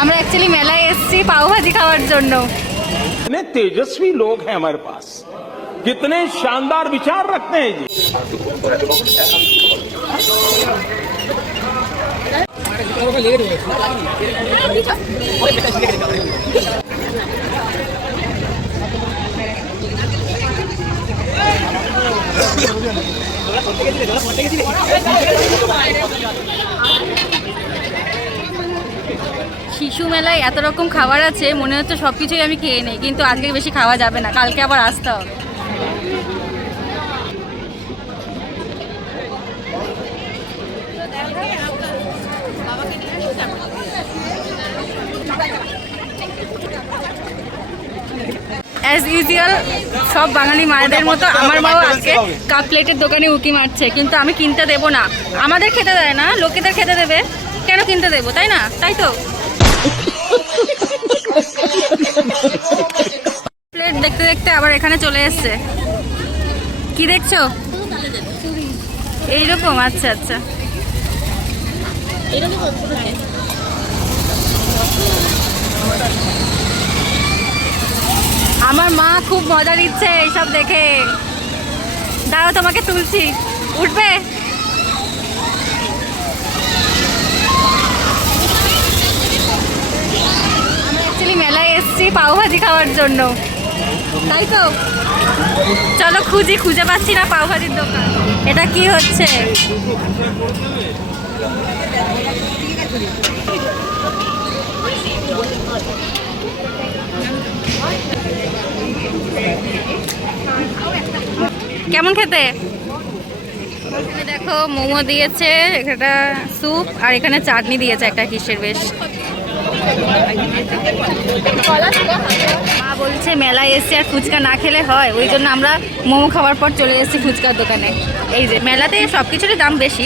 আমরা অ্যাকচুয়ালি মেলায় এসেছি পাওভাজি খাওয়ার জন্য कितने तेजस्वी लोग हैं हमारे पास कितने शानदार विचार रखते हैं जी শিশু মেলায় এত রকম খাবার আছে, মনে হচ্ছে সব কিছুই আমি খেয়ে নেই, কিন্তু আজকে বেশি খাওয়া যাবে না, কালকে আবার আসতে হবে। অ্যাজ ইউজুয়াল সব বাঙালি মায়েদের মতো আমার মাও আজকে কাপ প্লেটের দোকানে উকি মারছে, কিন্তু আমি কিনতে দেবো না। আমাদের খেতে দেয় না, লোকেদের খেতে দেবে। কেন কিনতে দেবো, তাই না? তাই তো? প্লেট দেখতে দেখতে আবার এখানে চলে এসছে। কি দেখছ? এইরকম আচ্ছা আচ্ছা। আমার মা খুব মজা নিচ্ছে এইসব দেখে। দাঁড়াও, তোমাকে তুলছি। উঠবে আমরা অ্যাকচুয়ালি মেলায় এসেছি পাওভাজি খাওয়ার জন্য। তাই তো? চলো খুঁজি, খুঁজে পাচ্ছি না পাওভাজির দোকান। এটা কি হচ্ছে? কেমন খেতে? দেখো, মোমো দিয়েছে একটা স্যুপ আর এখানে চাটনি দিয়েছে একটা কিসের, বেশ। মা বলছে মেলায় এসে আর ফুচকা না খেলে হয়, ওই জন্য আমরা মোমো খাওয়ার পর চলে এসেছি ফুচকার দোকানে। এই যে, মেলাতে সব কিছুরই দাম বেশি।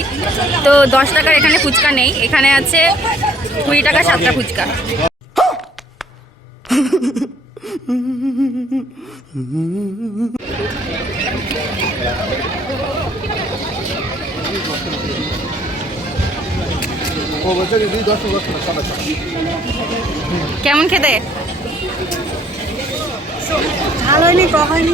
তো দশ টাকার এখানে ফুচকা নেই, এখানে আছে কুড়ি টাকা সাতটা ফুচকা। কেমন খেতে? ভালো হয়নি হয়নি।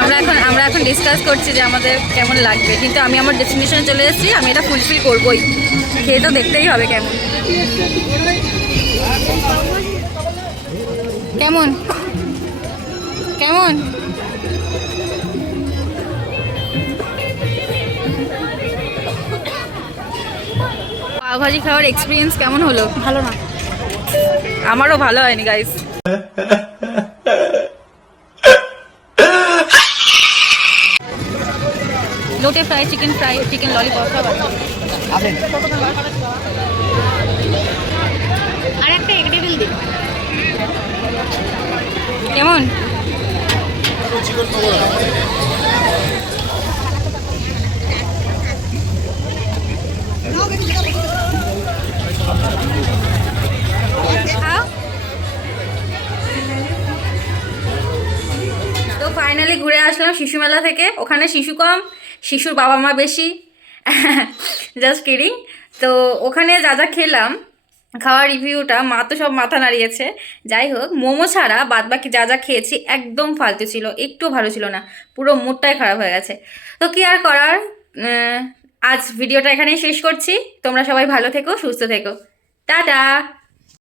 আমরা এখন আমরা এখন ডিসকাস করছি যে আমাদের কেমন লাগবে। কিন্তু আমি আমার ডেস্টিনেশনে চলে এসেছি আমি এটা ফুলফিল করবোই। খেয়ে তো দেখতেই হবে কেমন। কেমন? কেমন? পাওভাজি খাওয়ার এক্সপিরিয়েন্স কেমন হলো? ভালো না। আমারও ভালো হয়নি গাইস লোটে fry chicken fry chicken lollipop সব আছে আর একটা এগ টেবিল দিন কেমন খাও তো ফাইনালি ঘুরে আসলাম শিশু মেলা থেকে। ওখানে শিশু কম, শিশুর বাবা মা বেশি। জাস্ট কিডিং তো ওখানে যা যা খেলাম খাওয়ার রিভিউটা মা তো সব মাথা নাড়িয়েছে। যাই হোক, মোমো ছাড়া বাদ বাকি যা যা খেয়েছি একদম ফালতু ছিল একটু ভালো ছিল না, পুরো মুডটাই খারাপ হয়ে গেছে। তো কি আর করার? আজ ভিডিওটা এখানেই শেষ করছি। তোমরা সবাই ভালো থেকো, সুস্থ থেকো। টাটা!